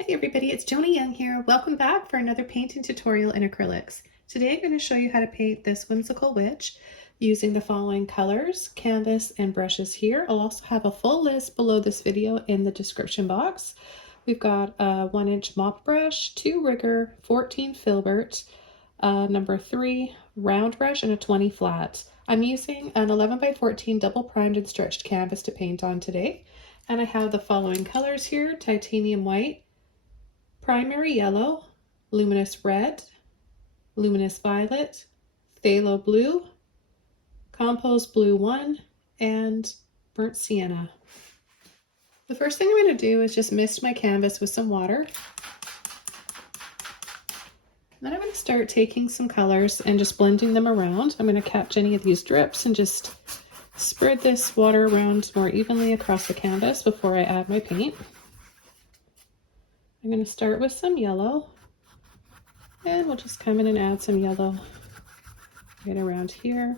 Hi everybody, it's Joni Young here. Welcome back for another painting tutorial in acrylics. Today I'm going to show you how to paint this whimsical witch using the following colors, canvas, and brushes here. I'll also have a full list below this video in the description box. We've got a 1-inch mop brush, 2 rigger, 14 filbert, number 3 round brush, and a 20 flat. I'm using an 11 by 14 double primed and stretched canvas to paint on today. And I have the following colors here: titanium white, primary yellow, luminous red, luminous violet, phthalo blue, compost blue 1, and burnt sienna. The first thing I'm going to do is just mist my canvas with some water. Then I'm going to start taking some colors and just blending them around. I'm going to catch any of these drips and just spread this water around more evenly across the canvas before I add my paint. I'm going to start with some yellow, and we'll just come in and add some yellow right around here.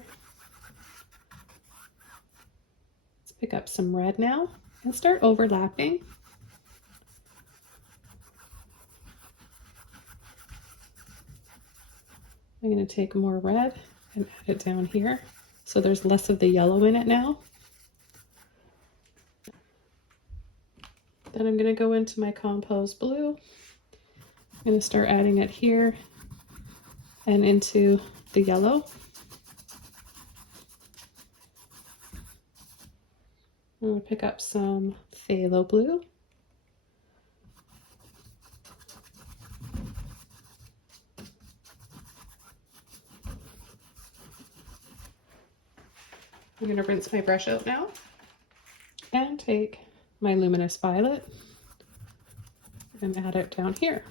Let's pick up some red now and start overlapping. I'm going to take more red and add it down here so there's less of the yellow in it now. Then I'm going to go into my compost blue. I'm going to start adding it here and into the yellow. I'm going to pick up some phthalo blue. I'm going to rinse my brush out now and take my luminous violet and add it down here.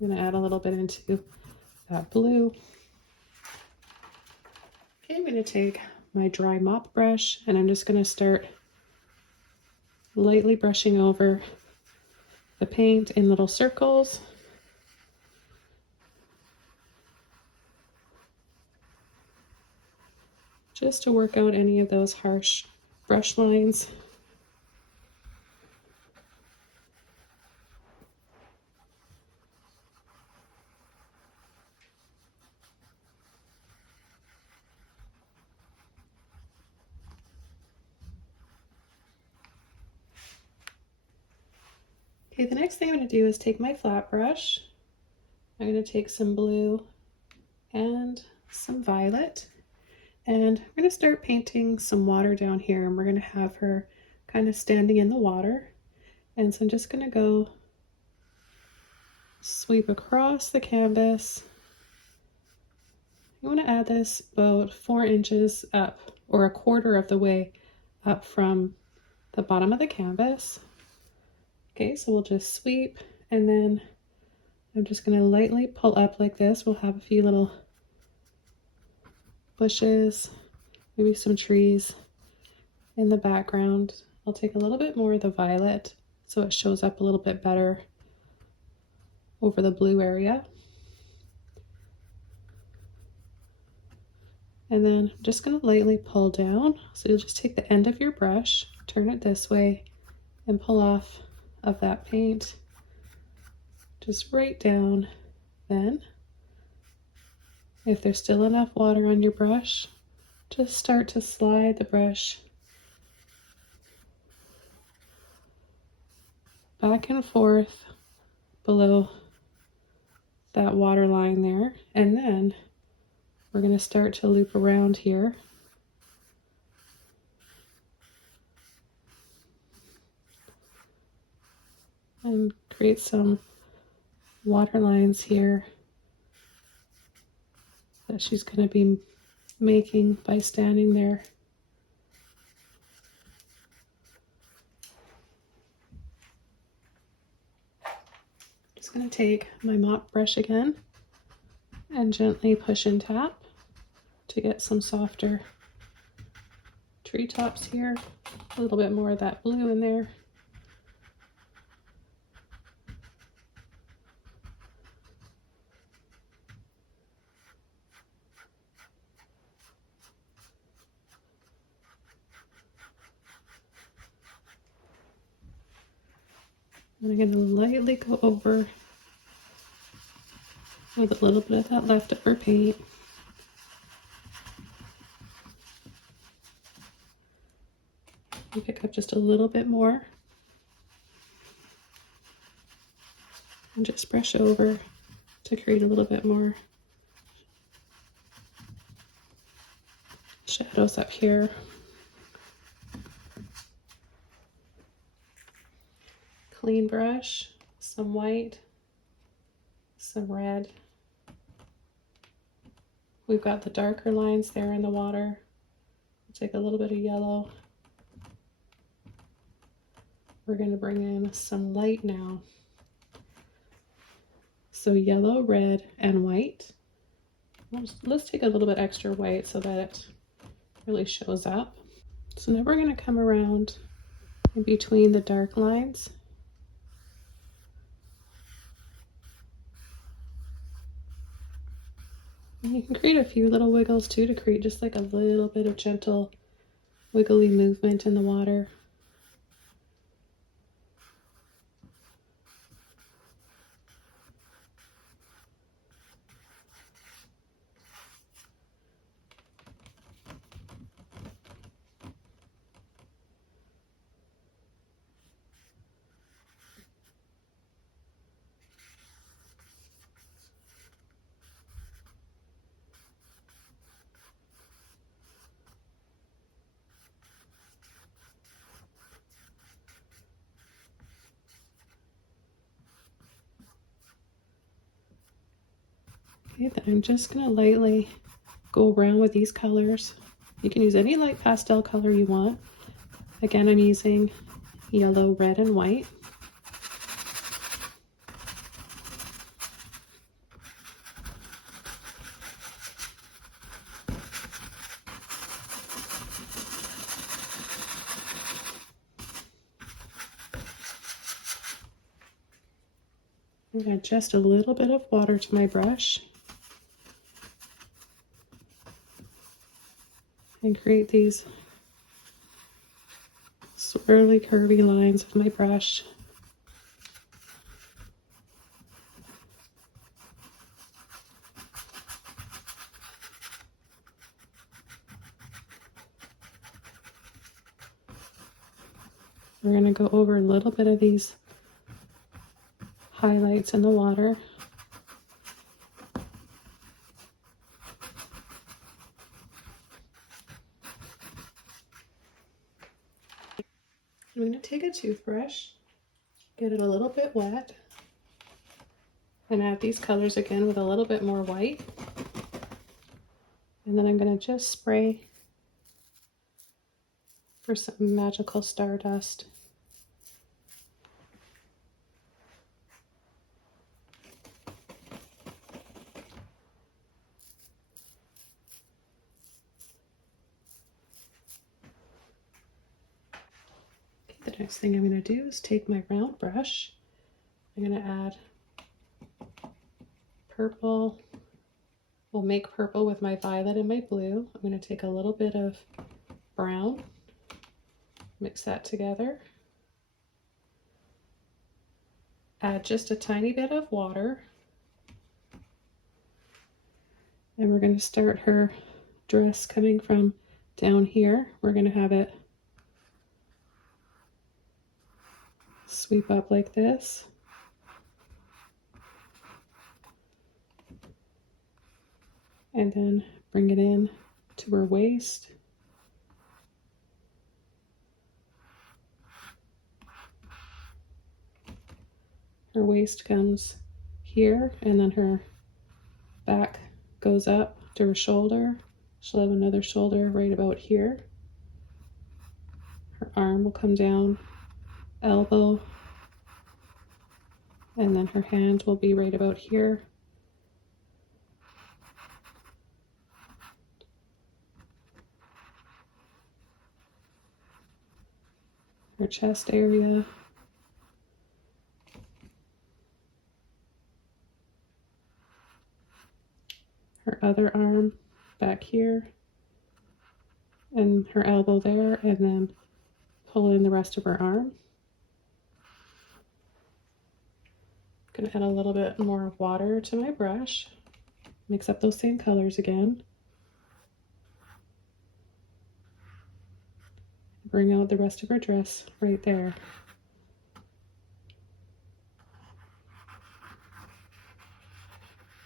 I'm going to add a little bit into that blue. Okay, I'm going to take my dry mop brush and I'm just going to start lightly brushing over the paint in little circles. Just to work out any of those harsh brush lines. Okay, the next thing I'm going to do is take my flat brush. I'm going to take some blue and some violet, and I'm going to start painting some water down here, and we're going to have her kind of standing in the water. And so I'm just going to go sweep across the canvas. You want to add this about 4 inches up, or a quarter of the way up from the bottom of the canvas. Okay, so we'll just sweep, and then I'm just going to lightly pull up like this. We'll have a few little bushes, maybe some trees in the background. I'll take a little bit more of the violet so it shows up a little bit better over the blue area. And then I'm just going to lightly pull down. So you'll just take the end of your brush, turn it this way, and pull off of that paint just right down. Then if there's still enough water on your brush, just start to slide the brush back and forth below that water line there, and then we're going to start to loop around here. And create some water lines here that she's going to be making by standing there. Just going to take my mop brush again and gently push and tap to get some softer treetops here. A little bit more of that blue in there. And I'm going to lightly go over with a little bit of that leftover paint. And pick up just a little bit more. And just brush over to create a little bit more shadows up here. Clean brush, some white, some red. We've got the darker lines there in the water. Take a little bit of yellow. We're going to bring in some light now. So yellow, red, and white. Let's take a little bit extra white so that it really shows up. So now we're going to come around in between the dark lines. And you can create a few little wiggles too to create just like a little bit of gentle wiggly movement in the water. Okay, then I'm just going to lightly go around with these colors. You can use any light pastel color you want. Again, I'm using yellow, red, and white. I'm going to add just a little bit of water to my brush and create these swirly, curvy lines with my brush. We're going to go over a little bit of these highlights in the water. I'm going to take a toothbrush, get it a little bit wet, and add these colors again with a little bit more white. And then I'm going to just spray for some magical stardust. The next thing I'm going to do is take my round brush. I'm going to add purple. We'll make purple with my violet and my blue. I'm going to take a little bit of brown, mix that together, add just a tiny bit of water, and we're going to start her dress coming from down here. We're going to have it sweep up like this. And then bring it in to her waist. Her waist comes here, and then her back goes up to her shoulder. She'll have another shoulder right about here. Her arm will come down, elbow, and then her hand will be right about here. Her chest area. Her other arm back here. And her elbow there, and then pull in the rest of her arm. I'm gonna add a little bit more water to my brush. Mix up those same colors again. Bring out the rest of her dress right there.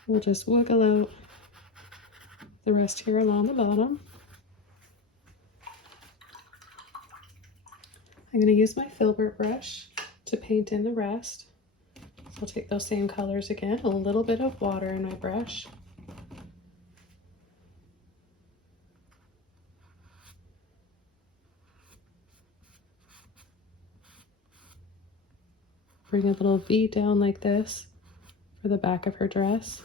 We'll just wiggle out the rest here along the bottom. I'm going to use my filbert brush to paint in the rest. So I'll take those same colors again, a little bit of water in my brush. Bring a little V down like this for the back of her dress.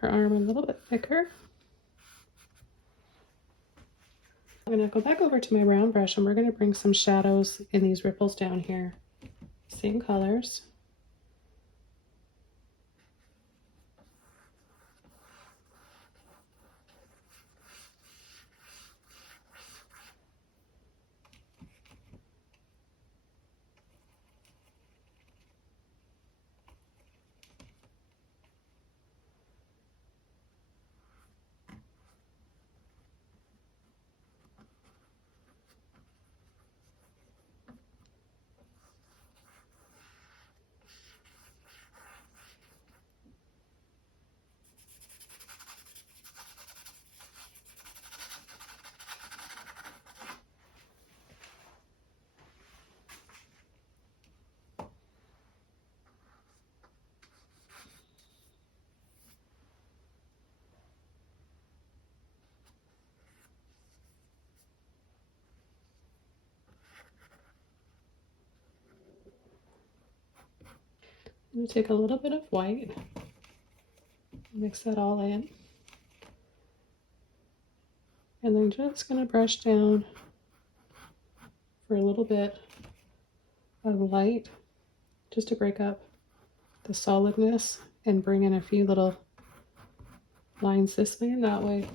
Her arm a little bit thicker. I'm going to go back over to my round brush and we're going to bring some shadows in these ripples down here. Same colors. I'm going to take a little bit of white, mix that all in, and then just going to brush down for a little bit of light just to break up the solidness and bring in a few little lines this way and that way.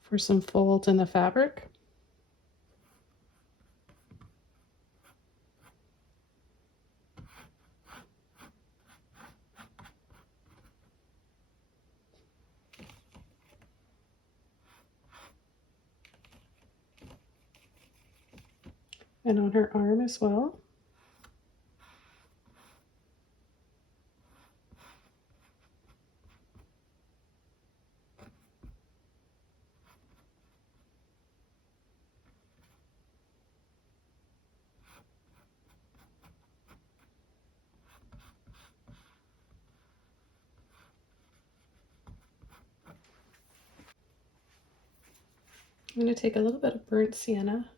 For some folds in the fabric. And on her arm as well. I'm going to take a little bit of burnt sienna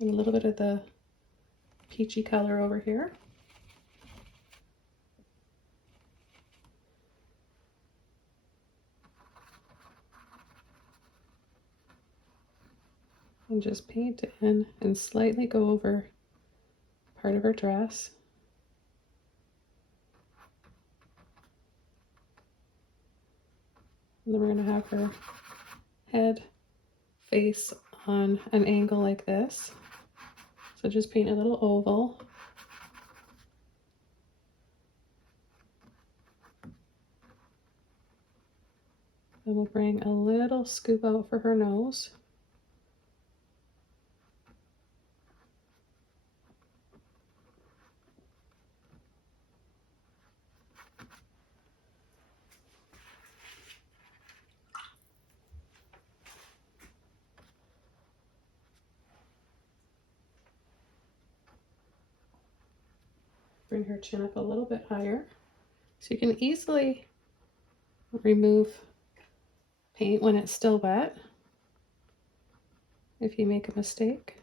and a little bit of the peachy color over here. And just paint in and slightly go over part of her dress. And then we're going to have her head face on an angle like this. So just paint a little oval. Then we'll bring a little scoop out for her nose. Bring her chin up a little bit higher. So you can easily remove paint when it's still wet if you make a mistake.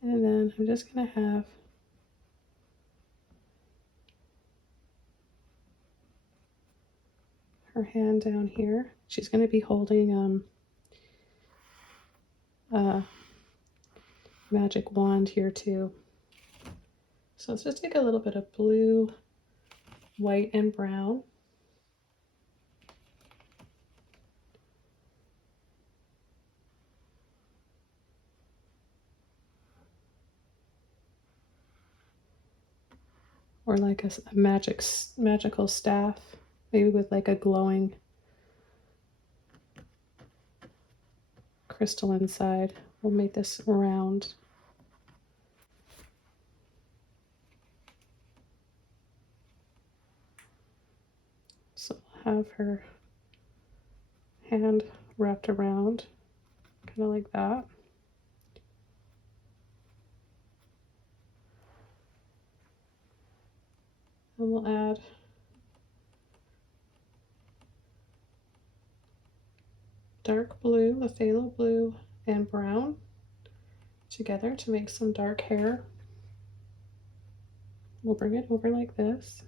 And then I'm just going to have her hand down here. She's going to be holding a magic wand here too. So let's just take a little bit of blue, white, and brown. Or like a magical staff, maybe with like a glowing crystal inside. We'll make this round. So I'll have her hand wrapped around, kind of like that. And we'll add dark blue, a phthalo blue, and brown together to make some dark hair. We'll bring it over like this.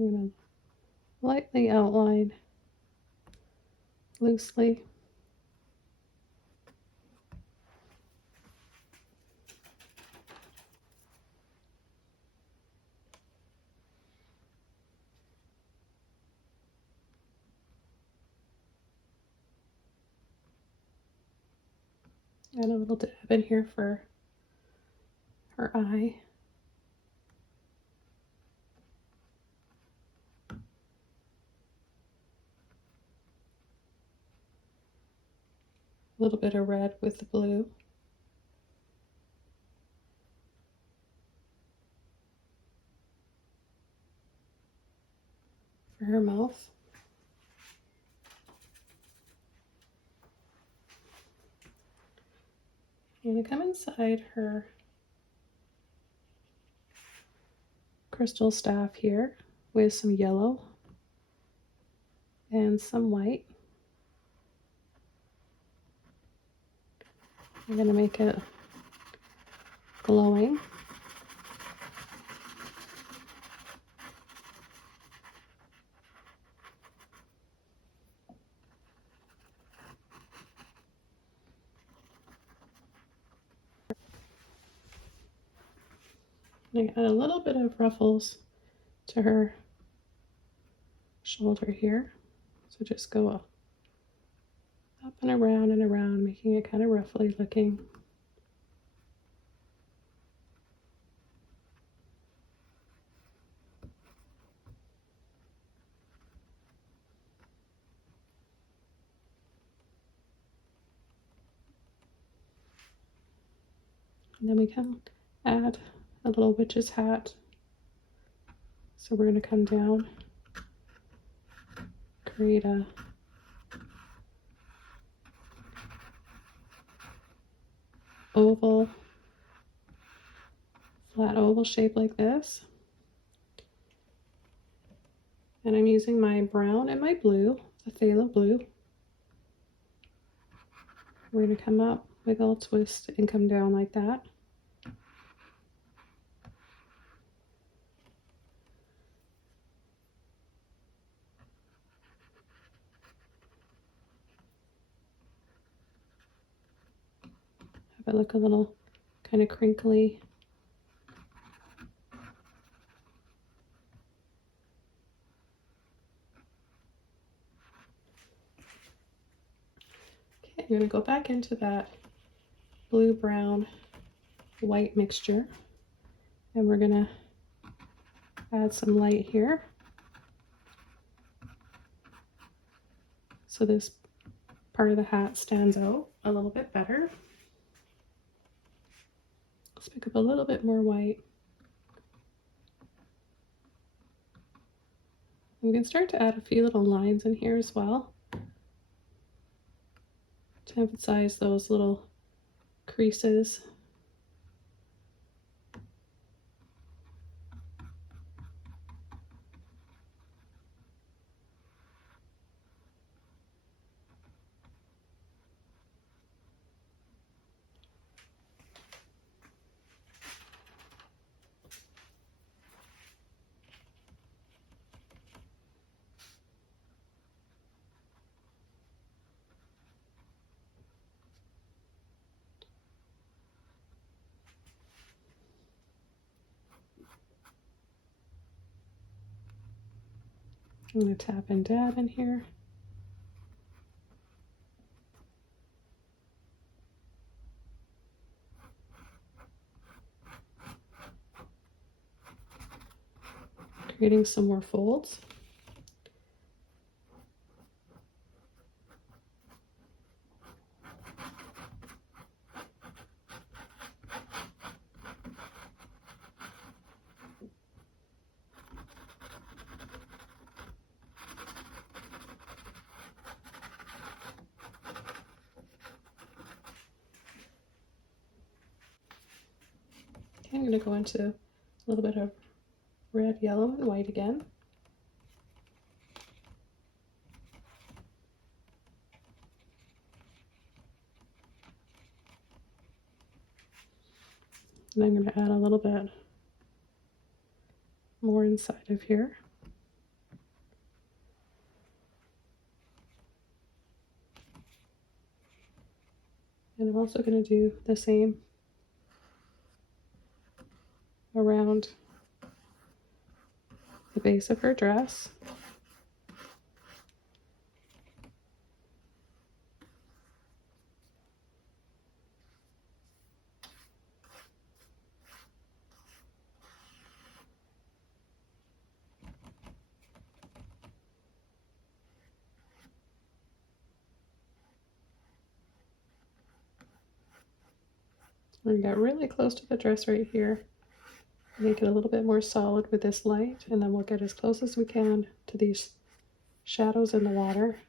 I'm going to lightly outline loosely. Add a little dab in here for her eye. A little bit of red with the blue. For her mouth. I'm going to come inside her crystal staff here with some yellow and some white. I'm going to make it glowing. I add a little bit of ruffles to her shoulder here. So just go up and around, making it kind of ruffly looking. And then we can add a little witch's hat. So we're going to come down, create a oval, flat oval shape like this. And I'm using my brown and my blue, the phthalo blue. We're going to come up, wiggle, twist, and come down like that. it look a little kind of crinkly. Okay, I'm going to go back into that blue, brown, white mixture, and we're going to add some light here. So this part of the hat stands out a little bit better. Let's pick up a little bit more white. We can start to add a few little lines in here as well to emphasize those little creases. I'm going to tap and dab in here. Creating some more folds. Okay, I'm going to go into a little bit of red, yellow, and white again. And I'm going to add a little bit more inside of here. And I'm also going to do the same around the base of her dress. We got really close to the dress right here. Make it a little bit more solid with this light, and then we'll get as close as we can to these shadows in the water.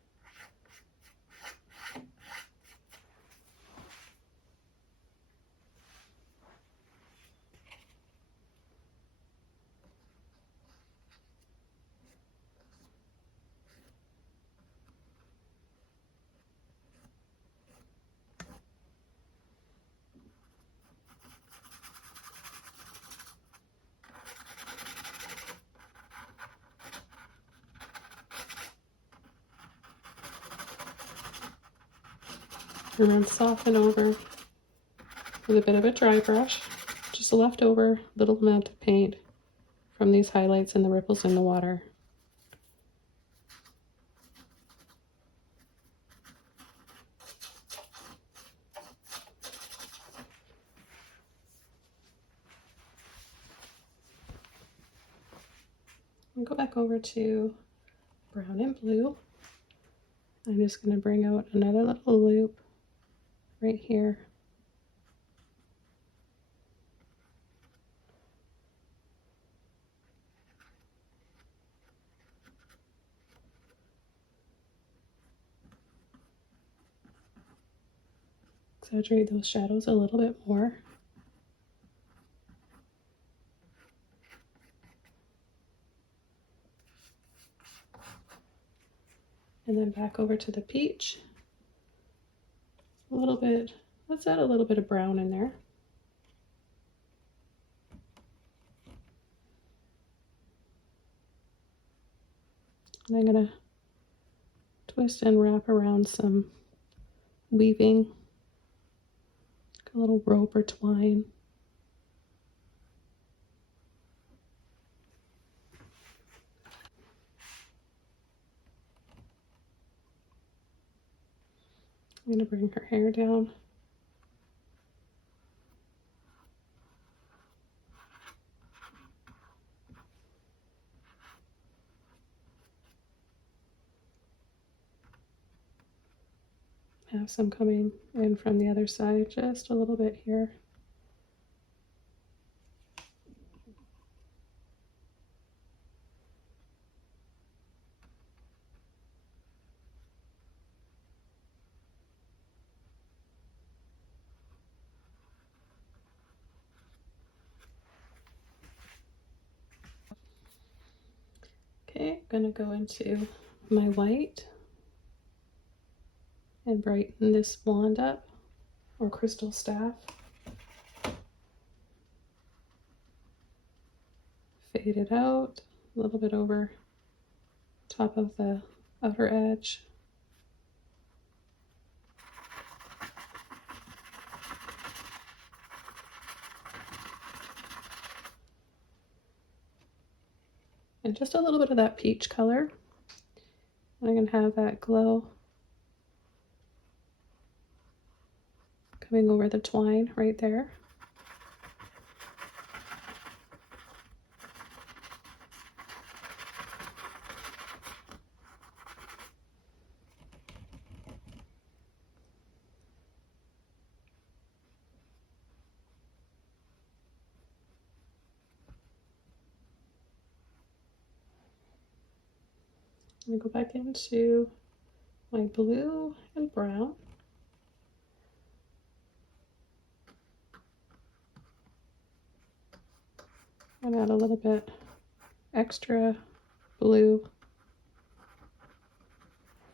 And then soften over with a bit of a dry brush, just a leftover little amount of paint from these highlights and the ripples in the water. And go back over to brown and blue. I'm just going to bring out another little loop right here. Exaggerate those shadows a little bit more. And then back over to the peach. A little bit, let's add a little bit of brown in there. And I'm going to twist and wrap around some weaving a little rope or twine. I'm going to bring her hair down. Have some coming in from the other side, just a little bit here. Okay, I'm going to go into my white and brighten this wand up, or crystal staff. Fade it out a little bit over top of the outer edge. And just a little bit of that peach color. I'm going to have that glow coming over the twine right there. I'm going to go back into my blue and brown. And add a little bit extra blue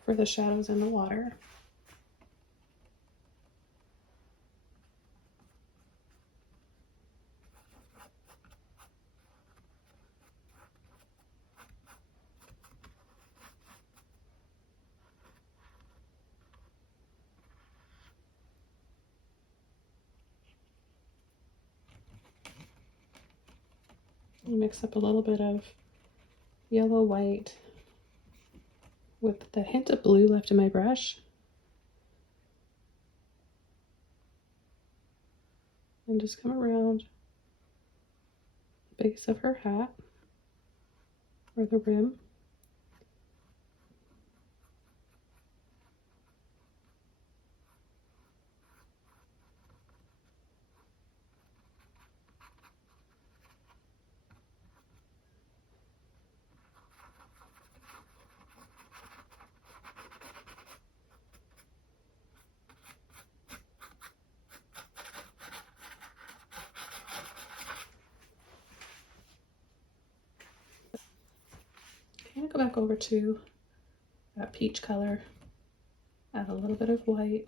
for the shadows in the water. Mix up a little bit of yellow white with the hint of blue left in my brush. And just come around the base of her hat, or the rim. And go back over to that peach color, add a little bit of white.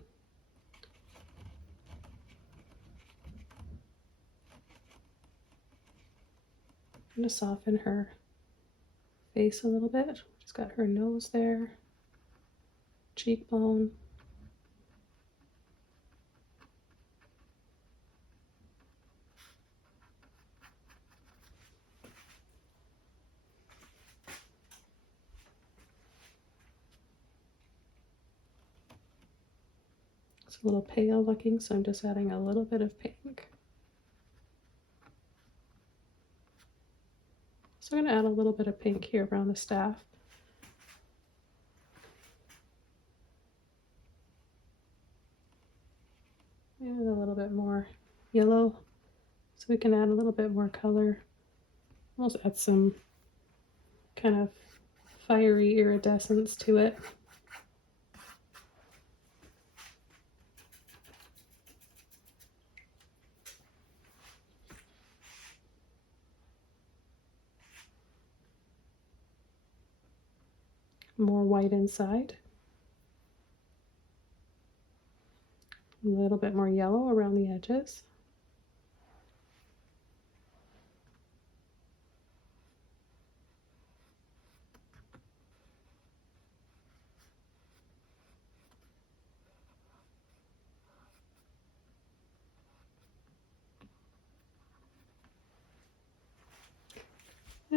I'm going to soften her face a little bit. Just got her nose there, cheekbone. It's a little pale looking, so I'm just adding a little bit of pink. So I'm going to add a little bit of pink here around the staff. And a little bit more yellow, so we can add a little bit more color. Almost add some kind of fiery iridescence to it. More white inside. A little bit more yellow around the edges.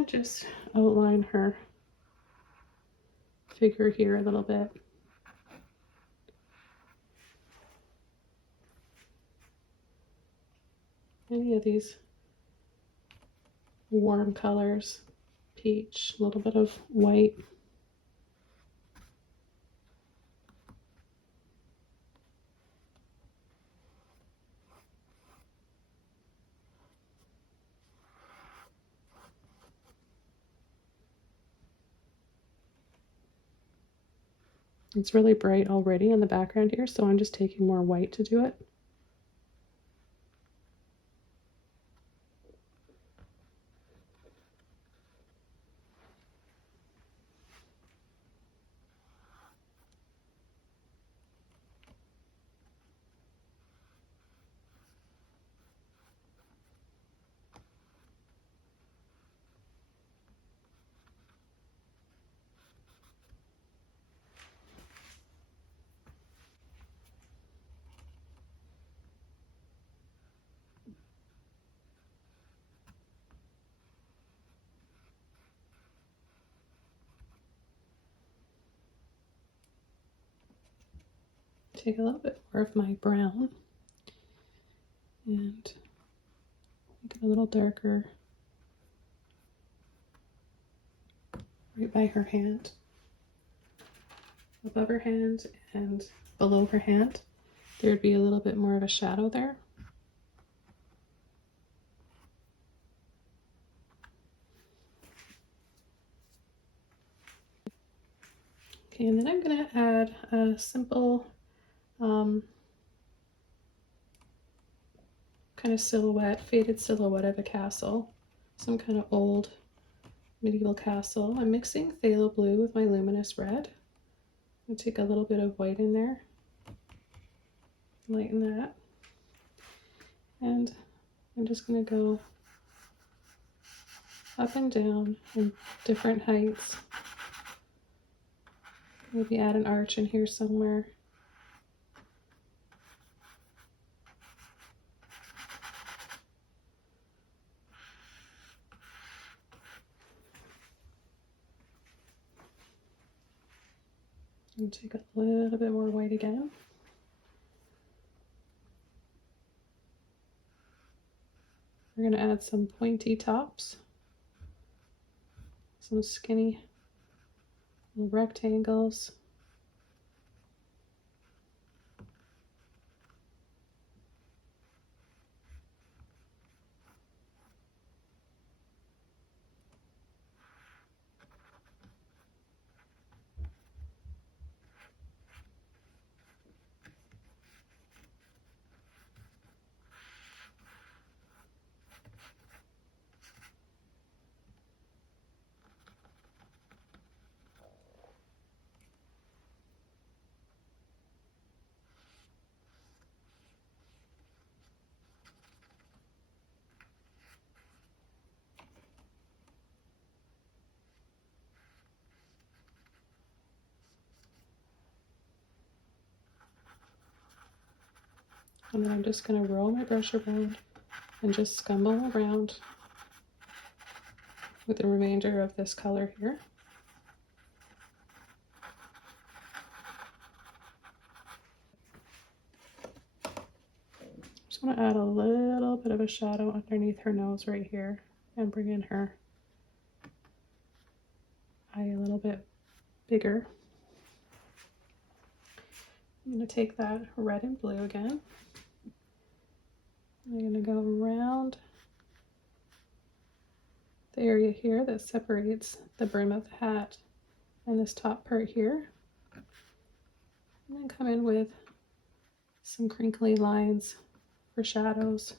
gonna just outline her figure here a little bit. Any of these warm colors, peach, a little bit of white. It's really bright already in the background here, so I'm just taking more white to do it. Take a little bit more of my brown and make it a little darker right by her hand, above her hand and below her hand. There'd be a little bit more of a shadow there. Okay, and then I'm going to add a simple kind of silhouette, faded silhouette of a castle, some kind of old medieval castle. I'm mixing phthalo blue with my luminous red. I'll take a little bit of white in there, lighten that, and I'm just going to go up and down in different heights. Maybe add an arch in here somewhere. And take a little bit more white again. We're going to add some pointy tops, some skinny little rectangles. And then I'm just going to roll my brush around and just scumble around with the remainder of this color here. Just want to add a little bit of a shadow underneath her nose right here and bring in her eye a little bit bigger. I'm going to take that red and blue again. I'm going to go around the area here that separates the brim of the hat and this top part here. And then come in with some crinkly lines for shadows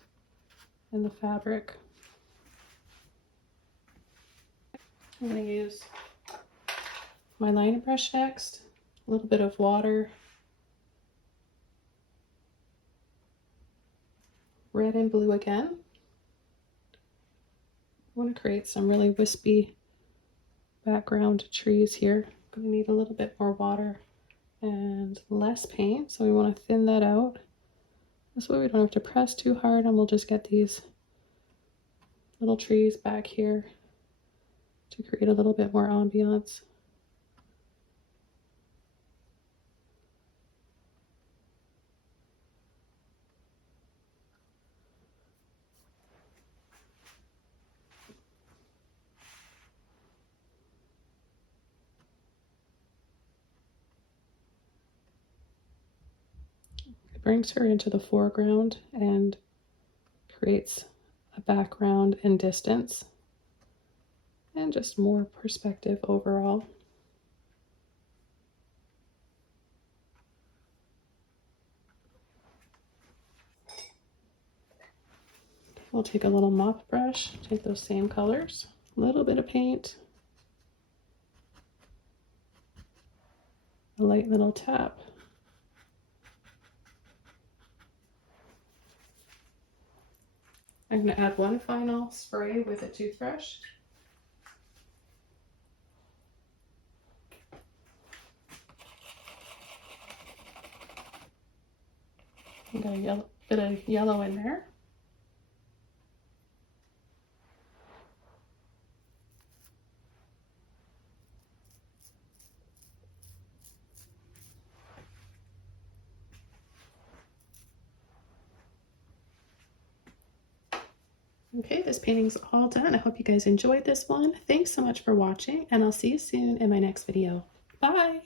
in the fabric. I'm going to use my liner brush next, a little bit of water, red and blue again. I want to create some really wispy background trees here. I'm going to need a little bit more water and less paint, so we want to thin that out. This way we don't have to press too hard, and we'll just get these little trees back here to create a little bit more ambiance. It brings her into the foreground and creates a background and distance and just more perspective overall. We'll take a little mop brush, take those same colors, a little bit of paint, a light little tap. I'm going to add one final spray with a toothbrush. I got a bit of yellow in there. Okay, this painting's all done. I hope you guys enjoyed this one. Thanks so much for watching, and I'll see you soon in my next video. Bye!